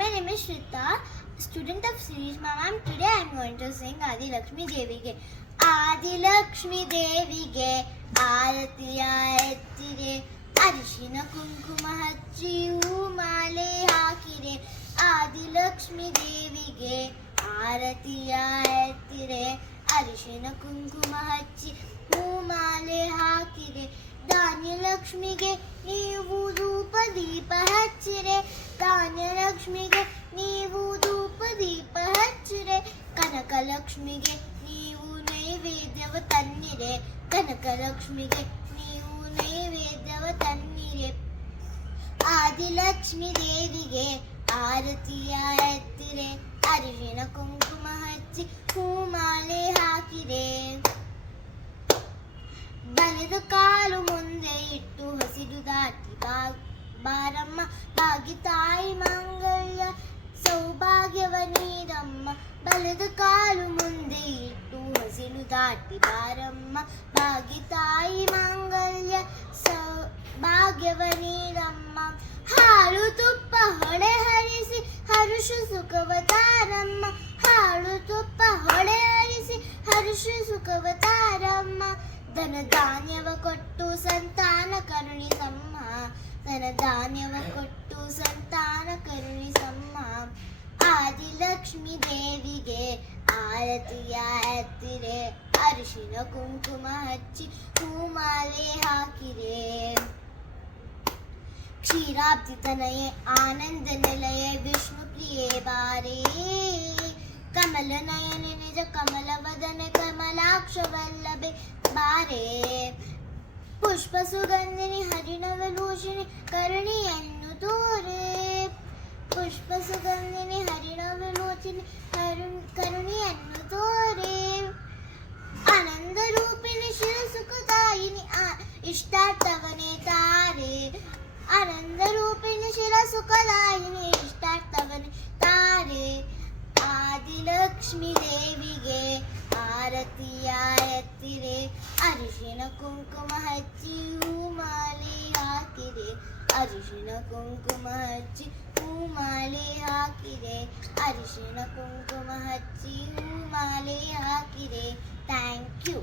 my name is Shrita, student of Sirish Ma'am. Today I am going to sing Adi Lakshmi Devige. Adi Lakshmi Devige, Aratiya Ettire, Arishina Kunkuma Hachchi Male Hakire. Adi Lakshmi Devige, Aratiya Ettire, Arishina Kunkuma Hachchi Male Hakire. ಧಾನ್ಯ ಲಕ್ಷ್ಮಿಗೆ ನೀವು ಧೂಪ ದೀಪ ಹಚ್ಚಿರೆ, ಧಾನ್ಯ ಲಕ್ಷ್ಮಿಗೆ ನೀವು ಧೂಪ ದೀಪ ಹಚ್ಚಿರೆ, ಕನಕ ಲಕ್ಷ್ಮಿಗೆ ನೀವು ನೈವೇದ್ಯವ ತನ್ನಿರೆ, ಕನಕ ಲಕ್ಷ್ಮಿಗೆ ನೀವು ನೈವೇದ್ಯವ ತನ್ನಿರೆ. ಆದಿಲಕ್ಷ್ಮಿ ದೇವಿಗೆ ಆರತಿಯ ಎತ್ತಿರೆ, ಅರಿಶಿನ ಕುಂಕುಮ ಹಚ್ಚಿ ಹೂಮಾಲೆ ಹಾಕಿರೆ. ಬಲದ ಕಾಲು ಮುಂದೆ ಇಟ್ಟು ಹಸಿರು ದಾಟಿ ಬಾರಮ್ಮ, ಭಾಗಿ ತಾಯಿ ಮಾಂಗಲ್ಯ ಸೌಭಾಗ್ಯವ ನೀಡಮ್ಮ. ಬಲದ ಕಾಲು ಮುಂದೆ ಇಟ್ಟು ಹಸಿರು ದಾಟಿ ಬಾರಮ್ಮ, ಭಾಗಿ ತಾಯಿ ಮಾಂಗಲ್ಯ ಸೌಭಾಗ್ಯವ ನೀಡಮ್ಮ. ಹಾಲು ತುಪ್ಪ ಹೊಳೆ ಹರಿಸಿ ಹರುಷ ಸುಖವ ತಾರಮ್ಮ, ಹಾಲು ತುಪ್ಪ ಹೊಳೆ ಹರಿಸಿ ಹರುಷ ಸುಖವ ತಾರಮ್ಮ. ಧನ ಧಾನ್ಯವ ಕೊಟ್ಟು ಸಂತಾನ ಕರುಣಿಸಮ್ಮ, ಧನ ಧಾನ್ಯವ ಕೊಟ್ಟು ಸಂತಾನ ಕರುಣಿಸಮ್ಮ. ಆದಿಲಕ್ಷ್ಮಿ ದೇವಿಗೆ ಆರತಿಯ ಎತ್ತಿರೆ, ಅರಿಶಿನ ಕುಂಕುಮ ಹಚ್ಚಿ ಹೂಮಾಲೆ ಹಾಕಿರೆ. ಕ್ಷೀರಾಬ್ಧಿ ತನಯೇ ಆನಂದ ನಿಲಯೇ ವಿಷ್ಣು ಪ್ರಿಯೇ ಬಾರೇ, ಕಮಲ ನಯನೆ ನಿಜ ಕಮಲ ವದನೆ ಕಮಲಾಕ್ಷ ವಲ್ಲಭೆ ಬಾರೆ. ಪುಷ್ಪ ಸುಗಂಧಿನಿ ಹರಿಣವಲೋಚನೆ ಕರುಣಿಯನ್ನು ತೋರೆ, ಪುಷ್ಪ ಸುಗಂಧಿನಿ ಹರಿಣವಲೋಚನೆ ಕರುಣಿಯನ್ನು ತೋರೆ. ಆನಂದ ರೂಪಿಣಿ ಶಿವ ಸುಖದಾಯಿನಿ ಇಷ್ಟಾರ್ಥವನೇ ತಾರೆ, ಆನಂದ ರೂಪಿಣಿ ಶಿರ ಸುಖದಾಯಿನಿ ಇಷ್ಟಾರ್ಥವನೇ ತಾರೆ. ಆದಿಲಕ್ಷ್ಮಿ ದೇವಿಗೆ ಆರತಿಯ ಎತ್ತಿರೆ, ಅರಿಶಿನ ಕುಂಕುಮ ಹಚ್ಚಿ ಹೂಮಾಲೆ ಹಾಕಿರೆ, ಅರಿಶಿನ ಕುಂಕುಮ ಹಚ್ಚಿ ಹೂಮಾಲೆ ಹಾಕಿರೆ, ಅರಿಶಿನ ಕುಂಕುಮ ಹಚ್ಚಿ ಹೂಮಾಲೆ ಹಾಕಿರೆ. Thank you.